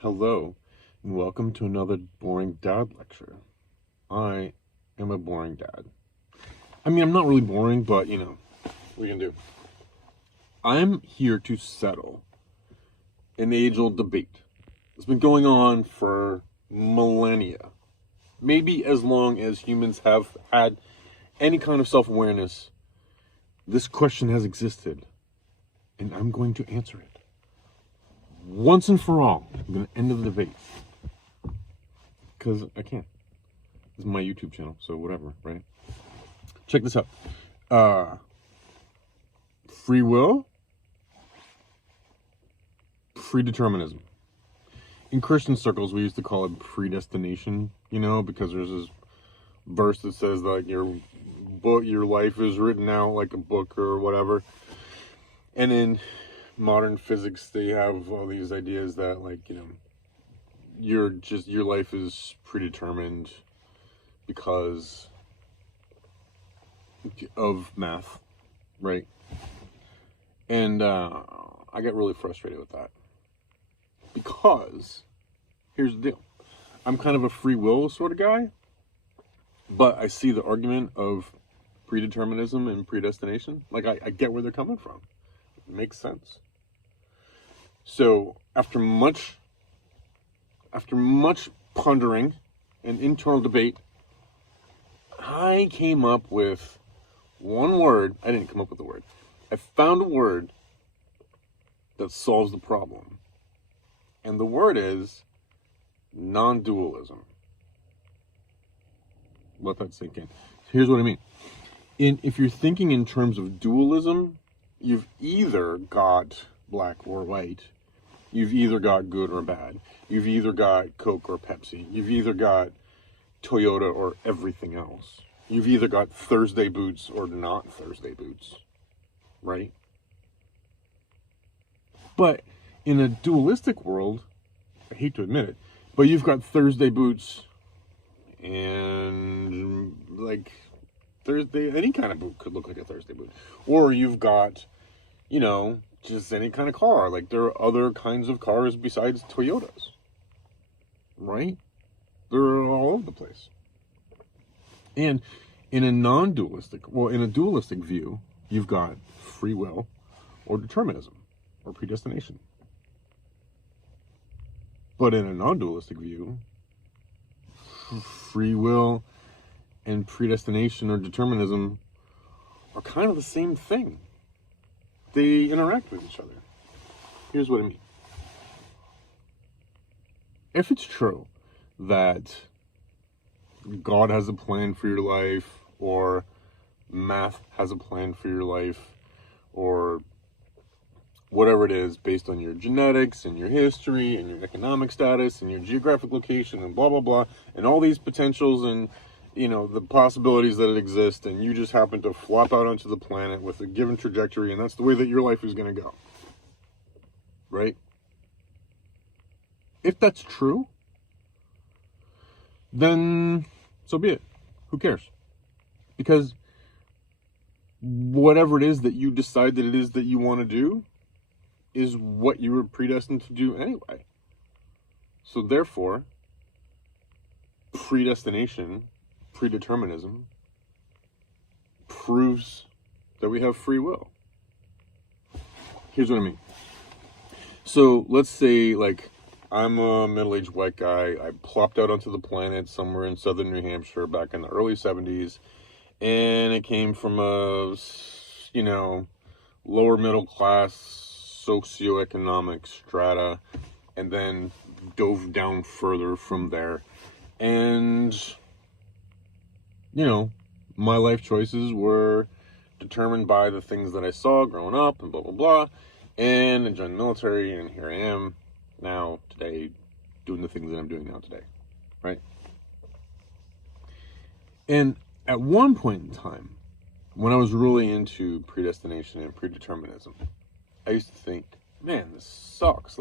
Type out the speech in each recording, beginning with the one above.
Hello, and welcome to another boring dad lecture. I am a boring dad. I mean, I'm not really boring, but what we can do. I'm here to settle an age-old debate. It's been going on for millennia. Maybe as long as humans have had any kind of self-awareness, this question has existed, and I'm going to answer it. Once and for all, I'm going to end the debate. Because I can't. This is my YouTube channel, so whatever, right? Check this out. Free will, predeterminism. In Christian circles, we used to call it predestination, because there's this verse that says like your life is written out like a book or whatever. And in modern physics, they have all these ideas that your life is predetermined because of math, right? And I get really frustrated with that because here's the deal. I'm kind of a free will sort of guy, but I see the argument of predeterminism and predestination. Like I get where they're coming from. It makes sense. So after much pondering and internal debate, I came up with one word. I didn't come up with the word. I found a word that solves the problem. And the word is non-dualism. Let that sink in. Here's what I mean. If you're thinking in terms of dualism, you've either got black or white. You've either got good or bad. You've either got Coke or Pepsi. You've either got Toyota or everything else. You've either got Thursday boots or not Thursday boots, right? But in a dualistic world, I hate to admit it, but you've got Thursday boots and like Thursday, any kind of boot could look like a Thursday boot. Or you've got, just any kind of car. Like there are other kinds of cars besides Toyotas, right? They're all over the place. And in a dualistic view, you've got free will or determinism or predestination. But in a non-dualistic view, free will and predestination or determinism are kind of the same thing. They interact with each other. Here's what I mean. If it's true that God has a plan for your life, or math has a plan for your life, or whatever it is based on your genetics and your history and your economic status and your geographic location and blah, blah, blah, and all these potentials and, the possibilities that exist, and you just happen to flop out onto the planet with a given trajectory, and that's the way that your life is going to go. Right? If that's true, then so be it. Who cares? Because whatever it is that you decide that it is that you want to do is what you were predestined to do anyway. So therefore, predestination, predeterminism, proves that we have free will. Here's what I mean. So let's say, I'm a middle-aged white guy. I plopped out onto the planet somewhere in southern New Hampshire back in the early 70s. And it came from a, lower middle class socioeconomic strata, and then dove down further from there. And, my life choices were determined by the things that I saw growing up and blah, blah, blah. And I joined the military, and here I am now, today, doing the things that I'm doing now today, right? And at one point in time, when I was really into predestination and predeterminism, I used to think, man, this sucks.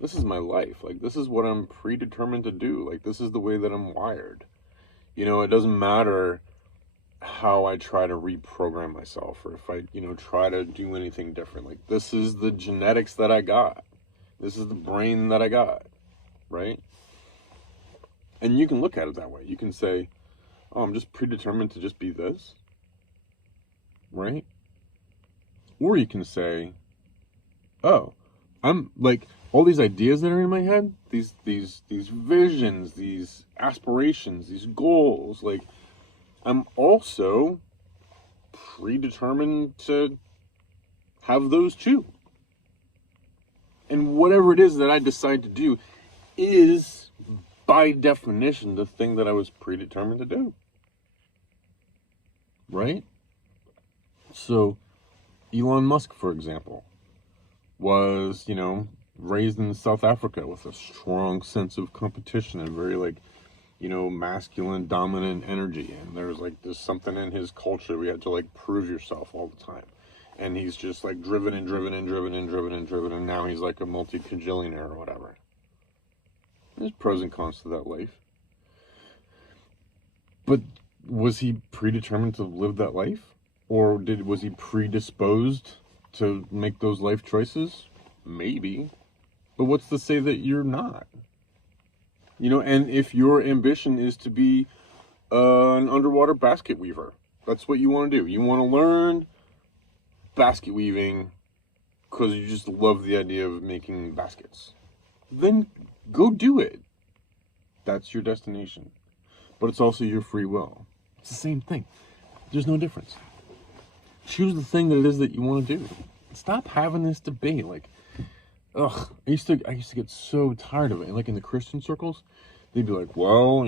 This is my life. This is what I'm predetermined to do. This is the way that I'm wired. It doesn't matter how I try to reprogram myself, or if I, try to do anything different. This is the genetics that I got. This is the brain that I got. right? And you can look at it that way. You can say, oh, I'm just predetermined to just be this, right? Or you can say, oh, I'm like all these ideas that are in my head, these visions, these aspirations, these goals, like I'm also predetermined to have those too. And whatever it is that I decide to do is, by definition, the thing that I was predetermined to do. Right? So, Elon Musk, for example, was, raised in South Africa with a strong sense of competition and very, masculine, dominant energy. And there's something in his culture where you had to, prove yourself all the time. And he's just, driven, and now he's, a multi-cajillionaire or whatever. There's pros and cons to that life. But was he predetermined to live that life? Or was he predisposed to make those life choices? Maybe. But what's to say that you're not? And if your ambition is to be an underwater basket weaver, that's what you want to do. You want to learn basket weaving because you just love the idea of making baskets. Then go do it. That's your destination. But it's also your free will. It's the same thing. There's no difference. Choose the thing that it is that you want to do. Stop having this debate. I used to get so tired of it. In the Christian circles, they'd be like, well,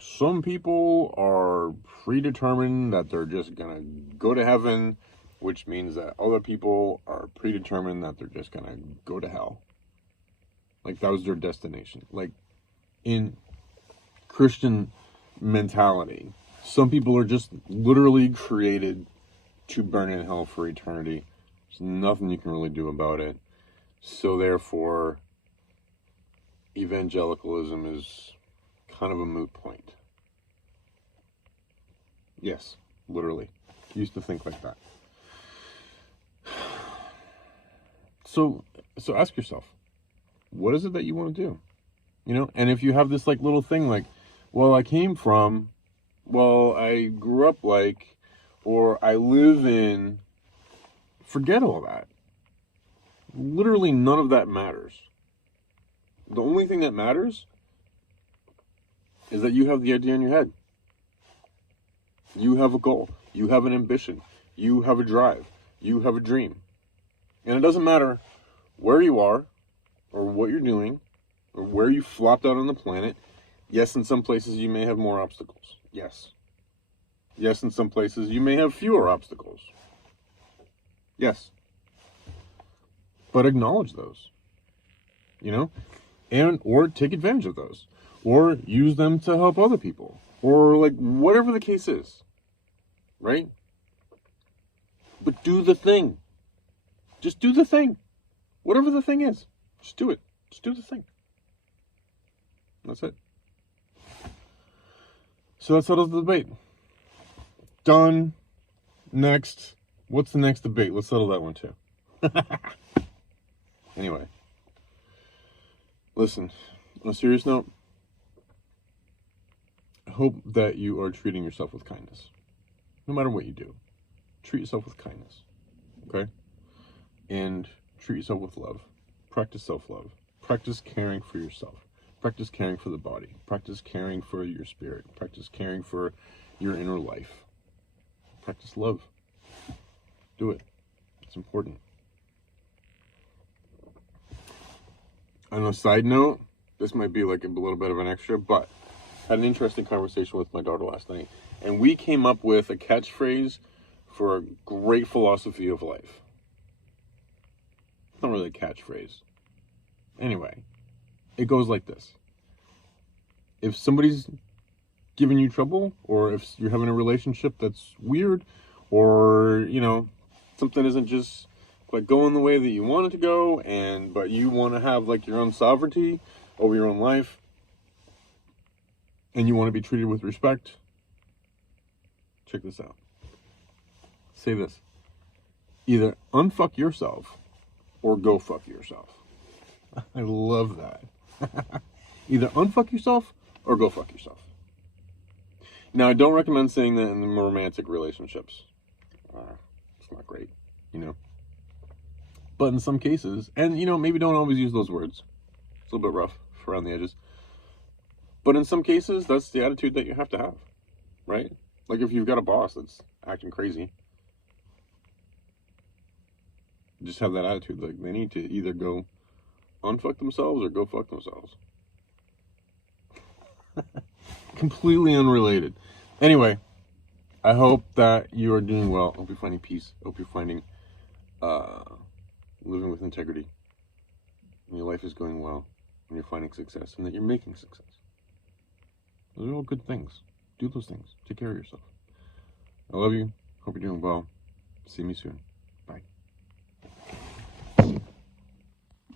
some people are predetermined that they're just gonna go to heaven, which means that other people are predetermined that they're just gonna go to hell. That was their destination. In Christian mentality, some people are just literally created to burn in hell for eternity. There's nothing you can really do about it. So therefore, evangelicalism is kind of a moot point. Yes, literally. I used to think like that. So ask yourself, what is it that you want to do? And if you have this little thing well, I came from, well, I grew up or I live in, forget all that. Literally none of that matters. The only thing that matters is that you have the idea in your head. You have a goal. You have an ambition. You have a drive. You have a dream. And it doesn't matter where you are or what you're doing or where you flopped out on the planet. Yes, in some places you may have more obstacles. Yes. Yes, in some places you may have fewer obstacles. Yes. But acknowledge those. And or take advantage of those. Or use them to help other people. Or whatever the case is. Right? But do the thing. Just do the thing. Whatever the thing is. Just do it. Just do the thing. That's it. So that settles the debate. Done. Next. What's the next debate? Let's settle that one too. Anyway. Listen, on a serious note, I hope that you are treating yourself with kindness. No matter what you do. Treat yourself with kindness. Okay? And treat yourself with love. Practice self-love. Practice caring for yourself. Practice caring for the body. Practice caring for your spirit. Practice caring for your inner life. Practice love. Do it. It's important. On a side note, this might be a little bit of an extra, but I had an interesting conversation with my daughter last night, and we came up with a catchphrase for a great philosophy of life. It's not really a catchphrase. Anyway, it goes like this. If somebody's giving you trouble, or if you're having a relationship that's weird, or, something isn't just going the way that you want it to go, but you want to have your own sovereignty over your own life, and you want to be treated with respect, check this out. Say this. Either unfuck yourself or go fuck yourself. I love that. Either unfuck yourself or go fuck yourself. Now, I don't recommend saying that in the romantic relationships. It's not great, you know. But in some cases, and, you know, maybe don't always use those words. It's a little bit rough around the edges. But in some cases, that's the attitude that you have to have, right? Like if you've got a boss that's acting crazy, just have that attitude. Like they need to either go unfuck themselves or go fuck themselves. Completely unrelated. Anyway, I hope that you are doing well. I hope you're finding peace. I hope you're finding living with integrity. And your life is going well. And you're finding success. And that you're making success. Those are all good things. Do those things. Take care of yourself. I love you. Hope you're doing well. See me soon. Bye.